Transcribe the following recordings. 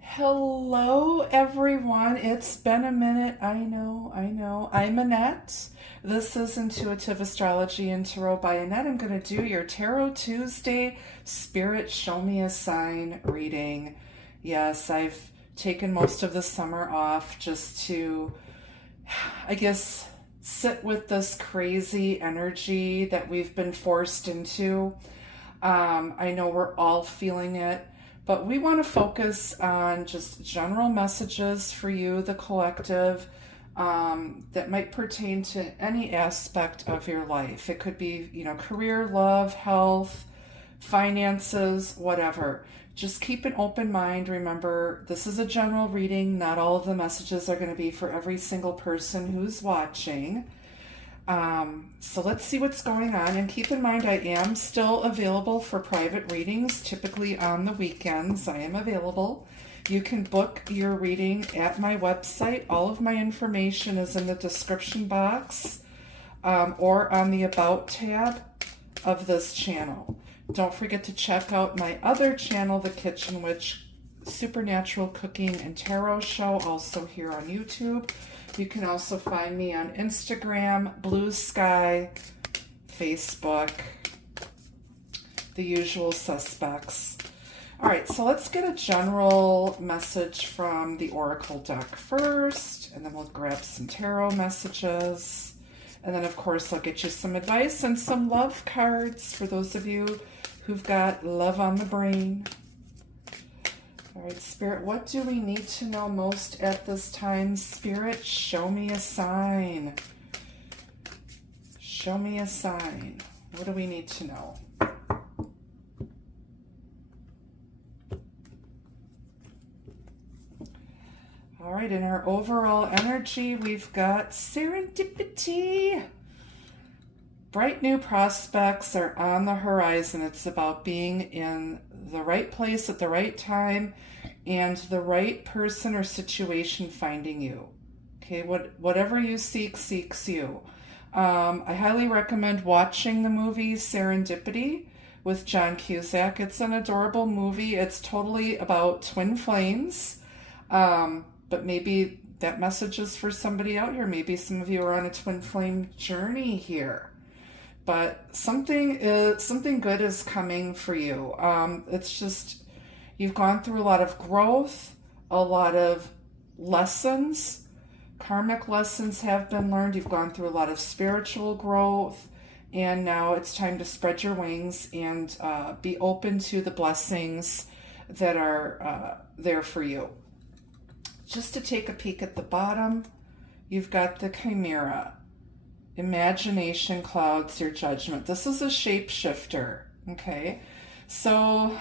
Hello, everyone. It's been a minute. I know. I'm Annette. This is Intuitive Astrology and Tarot by Annette. I'm going to do your Tarot Tuesday Spirit Show Me a Sign reading. Yes, I've taken most of the summer off just to, I guess, sit with this crazy energy that we've been forced into. I know we're all feeling it. But we want to focus on just general messages for you, the collective, that might pertain to any aspect of your life. It could be, career, love, health, finances, whatever. Just keep an open mind. Remember, this is a general reading. Not all of the messages are going to be for every single person who's watching. So let's see what's going on, and keep in mind I am still available for private readings, typically on the weekends. I am available. You can book your reading at my website. All of my information is in the description box or on the About tab of this channel. Don't forget to check out my other channel, The Kitchen Witch Supernatural Cooking and Tarot Show, also here on YouTube. You can also find me on Instagram, Blue Sky, Facebook, the usual suspects. All right, so let's get a general message from the Oracle deck first, and then we'll grab some tarot messages. And then, of course, I'll get you some advice and some love cards for those of you who've got love on the brain. All right, Spirit, what do we need to know most at this time? Spirit, show me a sign. Show me a sign. What do we need to know? All right, in our overall energy, we've got serendipity. Bright new prospects are on the horizon. It's about being in the right place at the right time and the right person or situation finding you. Okay, whatever you seek, seeks you. I highly recommend watching the movie Serendipity with John Cusack. It's an adorable movie. It's totally about twin flames. But maybe that message is for somebody out here. Maybe some of you are on a twin flame journey here. But something good is coming for you. It's just, you've gone through a lot of growth, a lot of lessons. Karmic lessons have been learned. You've gone through a lot of spiritual growth. And now it's time to spread your wings and be open to the blessings that are there for you. Just to take a peek at the bottom, you've got the Chimera. Imagination clouds your judgment. This is a shapeshifter, okay? So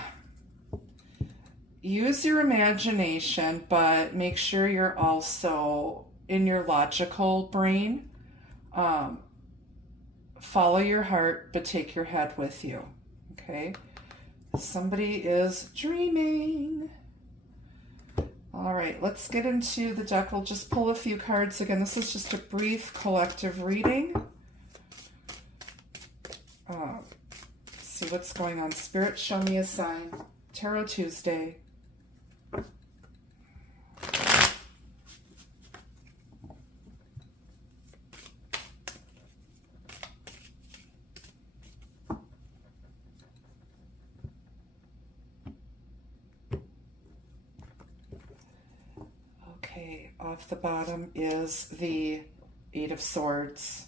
use your imagination, but make sure you're also in your logical brain. Follow your heart, but take your head with you, okay? Somebody is dreaming. All right, let's get into the deck. We'll just pull a few cards. Again, this is just a brief collective reading. Uh, see what's going on. Spirit, show me a sign. Tarot Tuesday. Okay, off the bottom is the Eight of Swords.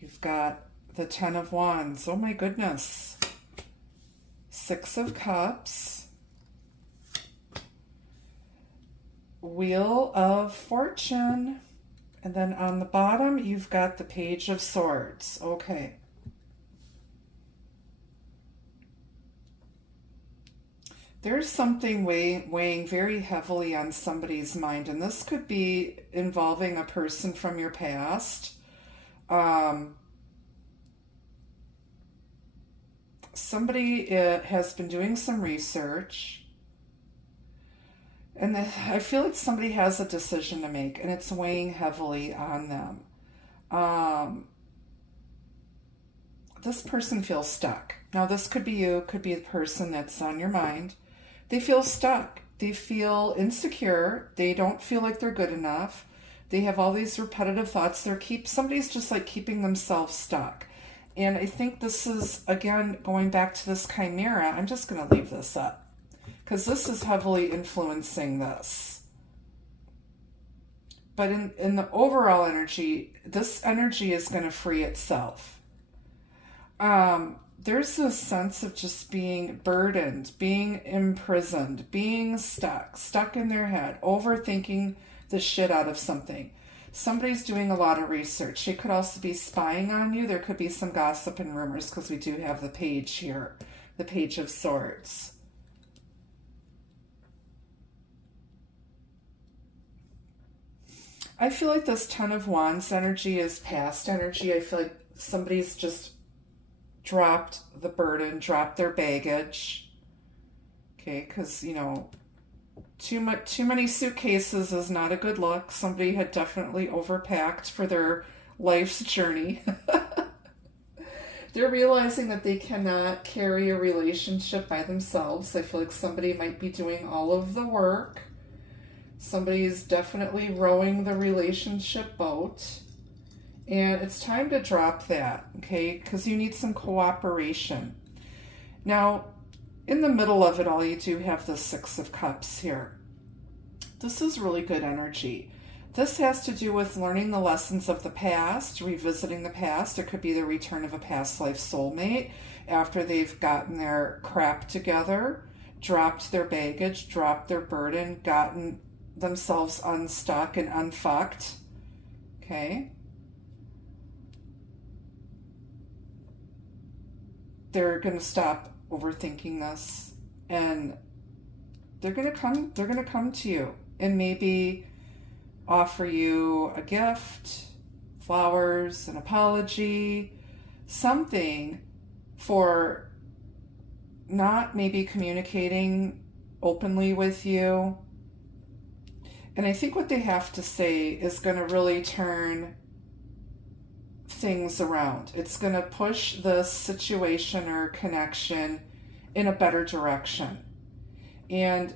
You've got the Ten of Wands. Oh my goodness. Six of Cups. Wheel of Fortune. And then on the bottom, you've got the Page of Swords. Okay. There's something weighing very heavily on somebody's mind, and this could be involving a person from your past. Somebody has been doing some research, and I feel like somebody has a decision to make, and it's weighing heavily on them. This person feels stuck. Now, this could be you, could be the person that's on your mind. They feel stuck. They feel insecure. They don't feel like they're good enough. They have all these repetitive thoughts. Somebody's just like keeping themselves stuck. And I think this is, again, going back to this chimera. I'm just going to leave this up because this is heavily influencing this. But in the overall energy, this energy is going to free itself. There's this sense of just being burdened, being imprisoned, being stuck in their head, overthinking the shit out of something. Somebody's doing a lot of research. They could also be spying on you. There could be some gossip and rumors because we do have the page here, the Page of Swords. I feel like this Ten of Wands energy is past energy. I feel like somebody's just dropped the burden, dropped their baggage. Okay, because, you know, too many suitcases is not a good look. Somebody had definitely overpacked for their life's journey. They're realizing that they cannot carry a relationship by themselves. I feel like somebody might be doing all of the work. Somebody is definitely rowing the relationship boat. And it's time to drop that, okay? Because you need some cooperation. Now, in the middle of it all, you do have the Six of Cups here. This is really good energy. This has to do with learning the lessons of the past, revisiting the past. It could be the return of a past life soulmate after they've gotten their crap together, dropped their baggage, dropped their burden, gotten themselves unstuck and unfucked, okay? They're going to stop overthinking this, and they're going to come to you and maybe offer you a gift, flowers, an apology, something for not maybe communicating openly with you. And I think what they have to say is going to really turn things around. It's going to push the situation or connection in a better direction. And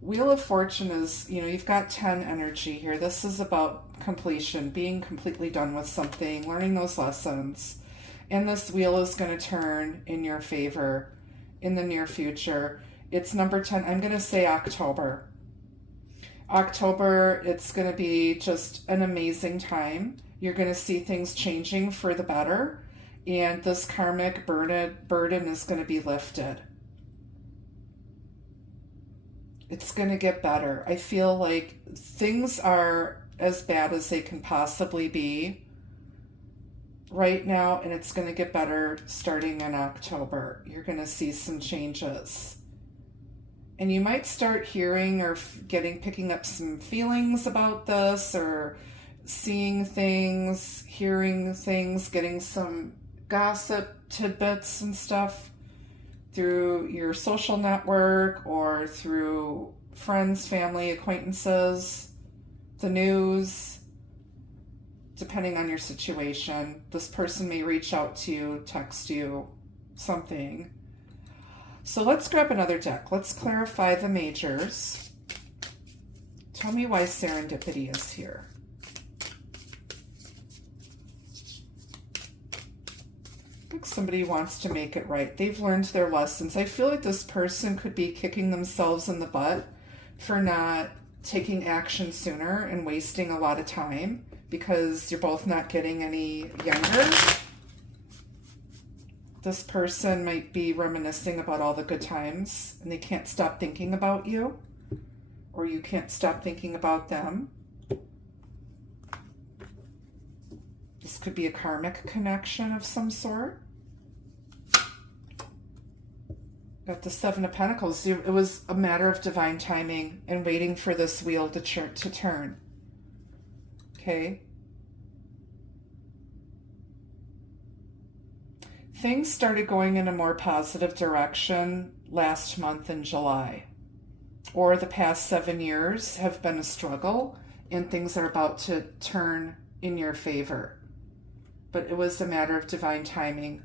Wheel of Fortune is, you know, you've got 10 energy here. This is about completion, being completely done with something, learning those lessons. And this wheel is going to turn in your favor in the near future. It's number 10. I'm going to say October. October, it's going to be just an amazing time. You're going to see things changing for the better, and this karmic burden is going to be lifted. It's going to get better. I feel like things are as bad as they can possibly be right now, and it's going to get better starting in October. You're going to see some changes. And you might start hearing or picking up some feelings about this, or seeing things, hearing things, getting some gossip tidbits and stuff through your social network or through friends, family, acquaintances, the news, depending on your situation. This person may reach out to you, text you, something. So let's grab another deck. Let's clarify the majors. Tell me why serendipity is here. Like somebody wants to make it right. They've learned their lessons. I feel like this person could be kicking themselves in the butt for not taking action sooner and wasting a lot of time because you're both not getting any younger. This person might be reminiscing about all the good times and they can't stop thinking about you, or you can't stop thinking about them. This could be a karmic connection of some sort. Got the Seven of Pentacles. It was a matter of divine timing and waiting for this wheel to turn. Okay. Things started going in a more positive direction last month in July. Or the past 7 years have been a struggle and things are about to turn in your favor. But it was a matter of divine timing.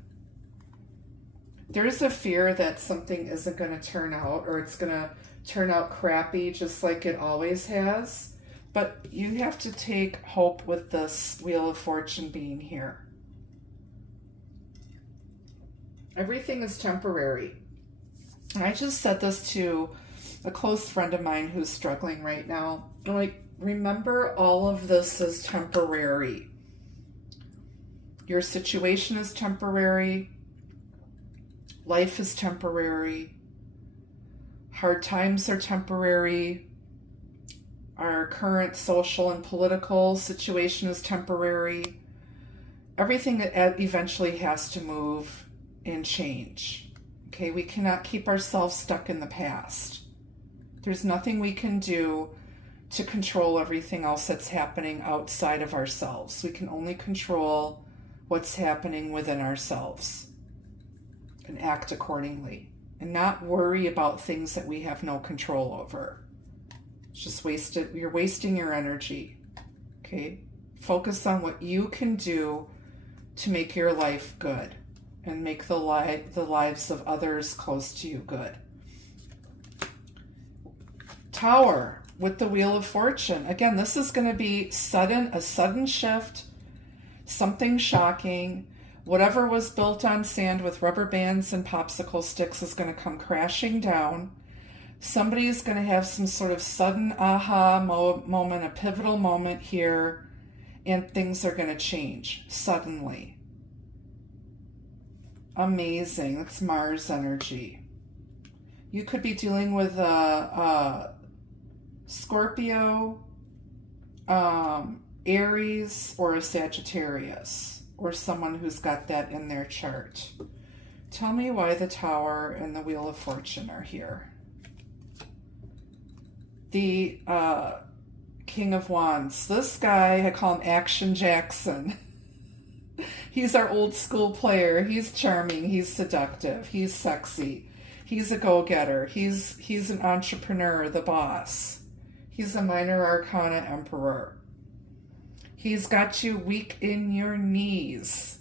There's a fear that something isn't going to turn out, or it's going to turn out crappy just like it always has. But you have to take hope with this Wheel of Fortune being here. Everything is temporary. And I just said this to a close friend of mine who's struggling right now. I'm like, remember, all of this is temporary. Your situation is temporary. Life is temporary. Hard times are temporary. Our current social and political situation is temporary. Everything eventually has to move and change. Okay, we cannot keep ourselves stuck in the past. There's nothing we can do to control everything else that's happening outside of ourselves. We can only control what's happening within ourselves and act accordingly and not worry about things that we have no control over. It's just wasted. You're wasting your energy. Okay, focus on what you can do to make your life good and make the lives of others close to you good. Tower with the Wheel of Fortune. Again, this is going to be a sudden shift, something shocking. Whatever was built on sand with rubber bands and popsicle sticks is going to come crashing down. Somebody is going to have some sort of sudden aha moment, a pivotal moment here, and things are going to change suddenly. Amazing. That's Mars energy. You could be dealing with a Scorpio, Aries, or a Sagittarius, or someone who's got that in their chart. Tell me why the Tower and the Wheel of Fortune are here. The King of Wands. This guy, I call him Action Jackson. He's our old school player. He's charming. He's seductive. He's sexy. He's a go-getter. He's an entrepreneur, the boss. He's a minor arcana emperor. He's got you weak in your knees.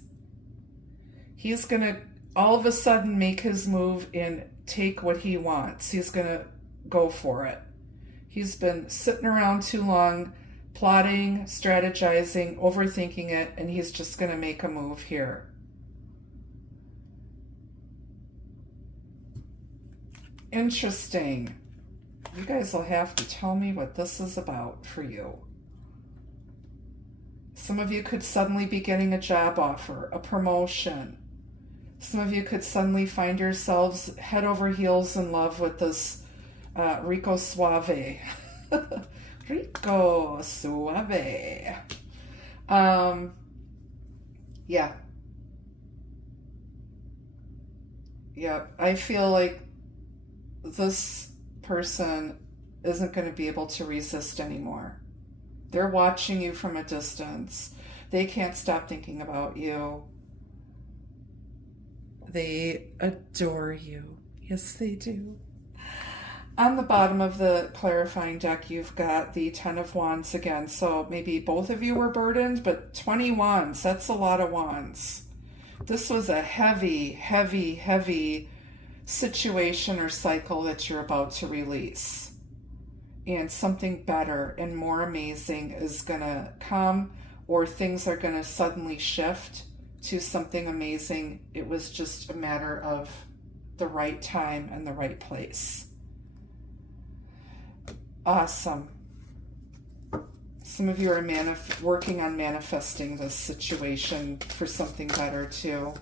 He's going to all of a sudden make his move and take what he wants. He's going to go for it. He's been sitting around too long, plotting, strategizing, overthinking it, and he's just going to make a move here. Interesting. You guys will have to tell me what this is about for you. Some of you could suddenly be getting a job offer, a promotion. Some of you could suddenly find yourselves head over heels in love with this Rico Suave. Rico Suave. Yeah. Yeah, I feel like this person isn't going to be able to resist anymore. They're watching you from a distance. They can't stop thinking about you. They adore you. Yes, they do. On the bottom of the clarifying deck, you've got the Ten of Wands again. So maybe both of you were burdened, but 20 wands, that's a lot of wands. This was a heavy, heavy, heavy situation or cycle that you're about to release. And something better and more amazing is going to come, or things are going to suddenly shift to something amazing. It was just a matter of the right time and the right place. Awesome. Some of you are working on manifesting this situation for something better too.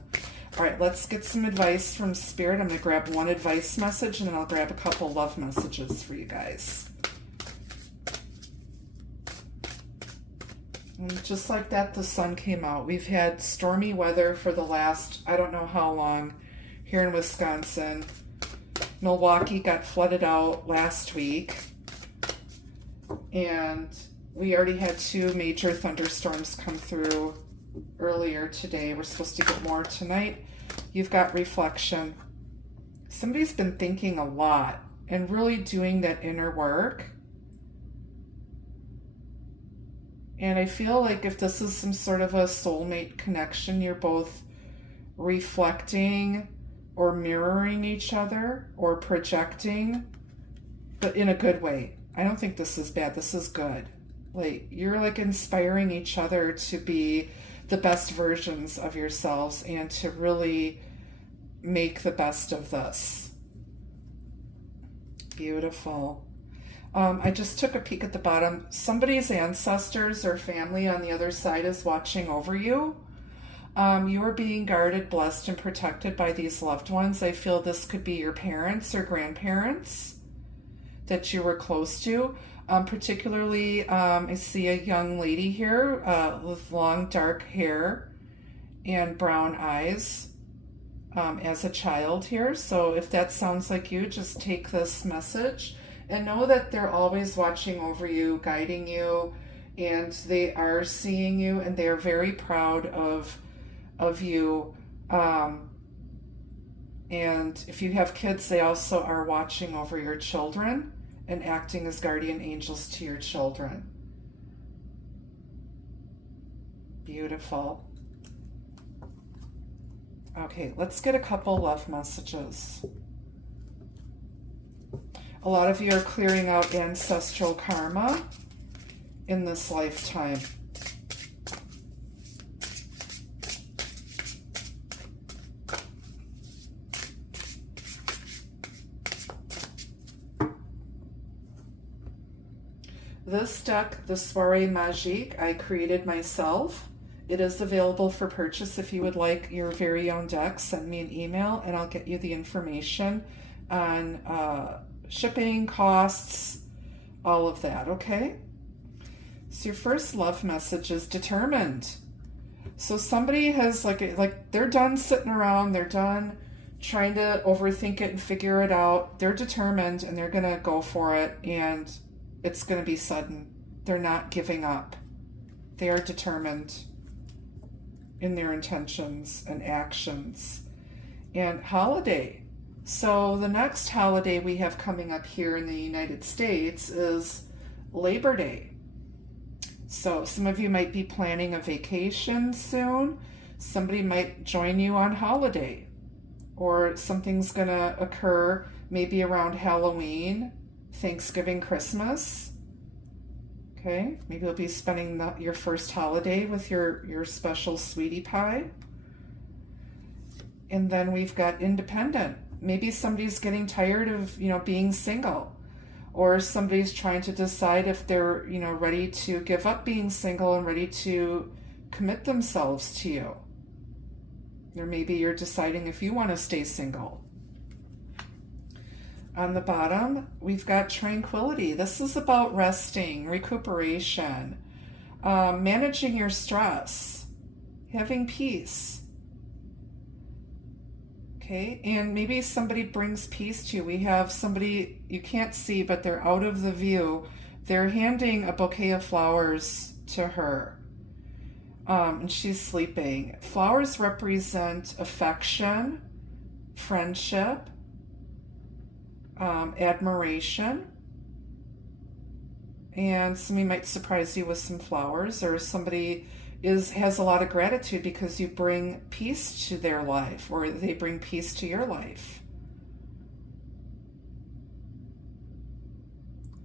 All right, let's get some advice from Spirit. I'm going to grab one advice message and then I'll grab a couple love messages for you guys. And just like that, the sun came out. We've had stormy weather for the last, I don't know how long, here in Wisconsin. Milwaukee got flooded out last week. And we already had 2 major thunderstorms come through earlier today. We're supposed to get more tonight. You've got reflection. Somebody's been thinking a lot and really doing that inner work. And I feel like if this is some sort of a soulmate connection, you're both reflecting or mirroring each other or projecting, but in a good way. I don't think this is bad. This is good. Like, you're like inspiring each other to be the best versions of yourselves and to really make the best of this. Beautiful. I just took a peek at the bottom. Somebody's ancestors or family on the other side is watching over you. You are being guarded, blessed, and protected by these loved ones. I feel this could be your parents or grandparents that you were close to. Particularly, I see a young lady here with long dark hair and brown eyes as a child here. So if that sounds like you, just take this message and know that they're always watching over you, guiding you, and they are seeing you, and they are very proud of you. And if you have kids, they also are watching over your children and acting as guardian angels to your children. Beautiful. Okay, let's get a couple love messages. A lot of you are clearing out ancestral karma in this lifetime. This deck, the Soirée Magique, I created myself. It is available for purchase. If you would like your very own deck, send me an email and I'll get you the information on shipping, costs, all of that, okay? So your first love message is determined. So somebody has like they're done sitting around, they're done trying to overthink it and figure it out. They're determined and they're gonna go for it, and it's going to be sudden. They're not giving up. They are determined in their intentions and actions. And holiday. So the next holiday we have coming up here in the United States is Labor Day. So some of you might be planning a vacation soon. Somebody might join you on holiday. Or something's going to occur maybe around Halloween, Thanksgiving, Christmas. Okay, maybe you'll be spending your first holiday with your special sweetie pie. And then we've got independent. Maybe somebody's getting tired of, being single, or somebody's trying to decide if they're, ready to give up being single and ready to commit themselves to you. Or maybe you're deciding if you want to stay single. On the bottom, we've got tranquility. This is about resting, recuperation, managing your stress, having peace. Okay, and maybe somebody brings peace to you. We have somebody you can't see, but they're out of the view. They're handing a bouquet of flowers to her, and she's sleeping. Flowers represent affection, friendship, admiration, and somebody might surprise you with some flowers, or somebody has a lot of gratitude because you bring peace to their life, or they bring peace to your life.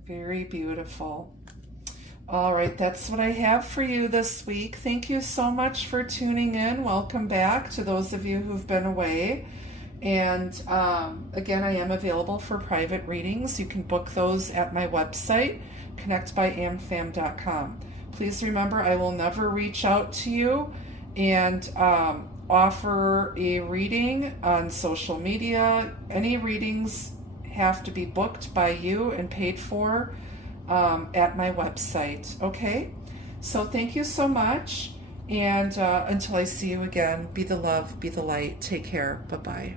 Very beautiful. All right, that's what I have for you this week. Thank you so much for tuning in. Welcome back to those of you who've been away. And again, I am available for private readings. You can book those at my website, connectbyamfam.com. Please remember, I will never reach out to you and offer a reading on social media. Any readings have to be booked by you and paid for at my website. Okay? So thank you so much. And until I see you again, be the love, be the light. Take care. Bye-bye.